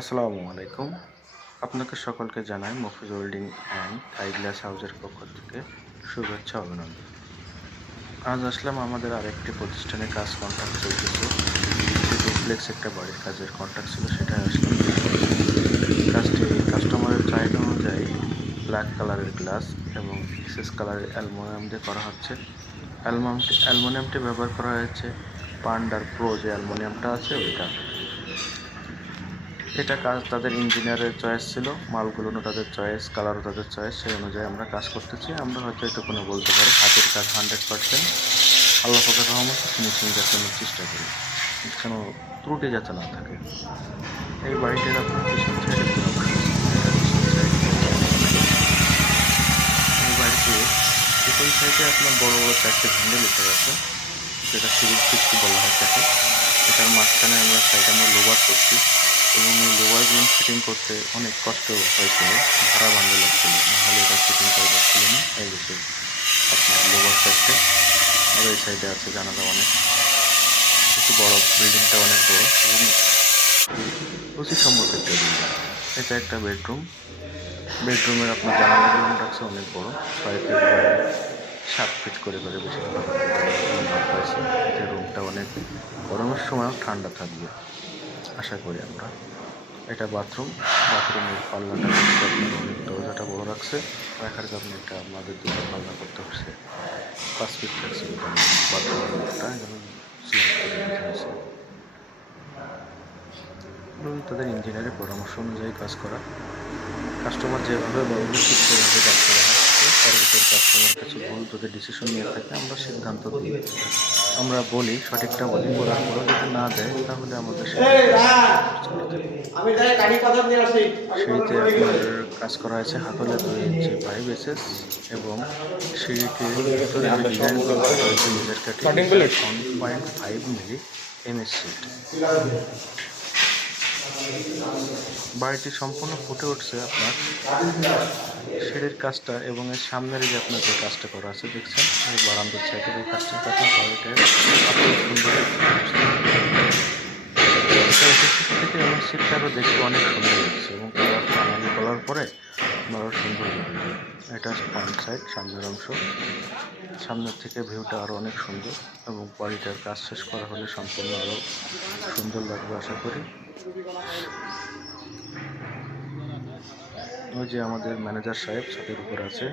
আসসালামু আলাইকুম। আপনাকে সকলকে জানাই Mofiz welding and Thai glass হাউসের পক্ষ থেকে শুভেচ্ছা অভিনন্দন। আজ আসলাম আমাদের আরেকটি প্রতিষ্ঠানে কাজ কন্ট্রাক্ট চলতেছে। একটি ডুপ্লেক্স একটা বাড়ির কাজের কন্ট্রাক্ট ছিল, সেটাই আসলাম দেখতে। কাজটি কাস্টমারের চাহিদা অনুযায়ী ব্ল্যাক কালারের গ্লাস এবং এসএস কালারের অ্যালুমিনিয়াম দিয়ে করা হচ্ছে। অ্যালুমিনিয়ামটি ব্যবহার করা হয়েছে পান্ডার প্রো যে অ্যালুমিনিয়ামটা আছে ওইটা। এটা কাজ তাদের ইঞ্জিনিয়ারের চয়েস ছিল, মালগুলো তাদের চয়েস, কালারও তাদের চয়েস, সেই অনুযায়ী আমরা কাজ করতেছি। আমরা হয়তো এটুকুনো বলতে পারি হাতের কাজ 100%। আল্লাহ পাকের রহমতে ফিনিশিং দেখানোর চেষ্টা করি, কোনো ত্রুটি যাতে না থাকে। এই বাড়িটির আপনার পিছন সাইডে এই বাড়িতে পিছন সাইডে আপনার বড় বড় 4টে হ্যান্ডেল এসে গেছে, যেটা সিরিজ পিচটি বলা হয় থাকে। এটার মাঝখানে আমরা লোবার করছি এবং এই লোবারগুলো ফিটিং করতে অনেক কষ্ট হয়েছিল, ভাড়া বান্ধব লাগছিল, নাহলে এটা ফিটিং করা যাচ্ছিল না। এই যে আপনার লোবার সাইডে আর এই সাইডে আছে জানালা, অনেক একটু বড়, বিল্ডিংটা অনেক বড় এবং রুচিসম্মত একটা বিল্ডিং। এটা একটা বেডরুমের আপনার জানালাগুলো রাখছে অনেক বড়, 6 ফিট 7 ফিট করে বেশি হয়েছে। এতে রুমটা অনেক গরমের সময়ও ঠান্ডা থাকবে আশা করি আমরা। এটা বাথরুমের পাল্লাটা অনেক, দরজাটা বড় রাখছে, রাখার কারণে এটা আমাদের দুটো পাল্লা করতে হচ্ছে। 5 ফিট রাখছে বাথরুমটা যেন হয়েছে। তাদের ইঞ্জিনিয়ারের পরামর্শ অনুযায়ী কাজ করা, কাস্টমার যেভাবে বলবে ঠিক সেভাবে কাজ করা হয়। তার ভিতরে কাস্টমার কাছে ভুল যদি ডিসিশন নিয়ে থাকে আমরা সিদ্ধান্ত দিই, আমরা বলি সঠিকটা বলি, বলার পরও যদি না দেয় তাহলে আমাদের সিঁড়িতে আপনার কাজ করা হয়েছে হাতলে 2 ইঞ্চি 5 এসএস এবং সিঁড়িটির ভিতরে ডিজাইন করা হয়েছে নিজের কাটে 1.5 মিলি এমএস সিট। বাড়িটি সম্পূর্ণ ফুটে উঠছে আপনার সিঁড়ির কাজটা এবং এর সামনের যে আপনার যে কাজটা করা আছে দেখছেন, এই বারান্দার সাইডের এই কাজটা থেকে এবং সিটটা আরও দেখতে অনেক সুন্দর লাগছে এবং কালার ফাইনালি করার পরে আরও সুন্দর লাগবে। এটা ফ্রন্ট সাইড, সামনের অংশ, সামনের থেকে ভিউটা আরও অনেক সুন্দর এবং বাড়িটার কাজ শেষ করা হলে সম্পূর্ণ আরও সুন্দর লাগবে আশা করি। ওই যে আমাদের ম্যানেজার সাহেব ছাদের উপর আছে।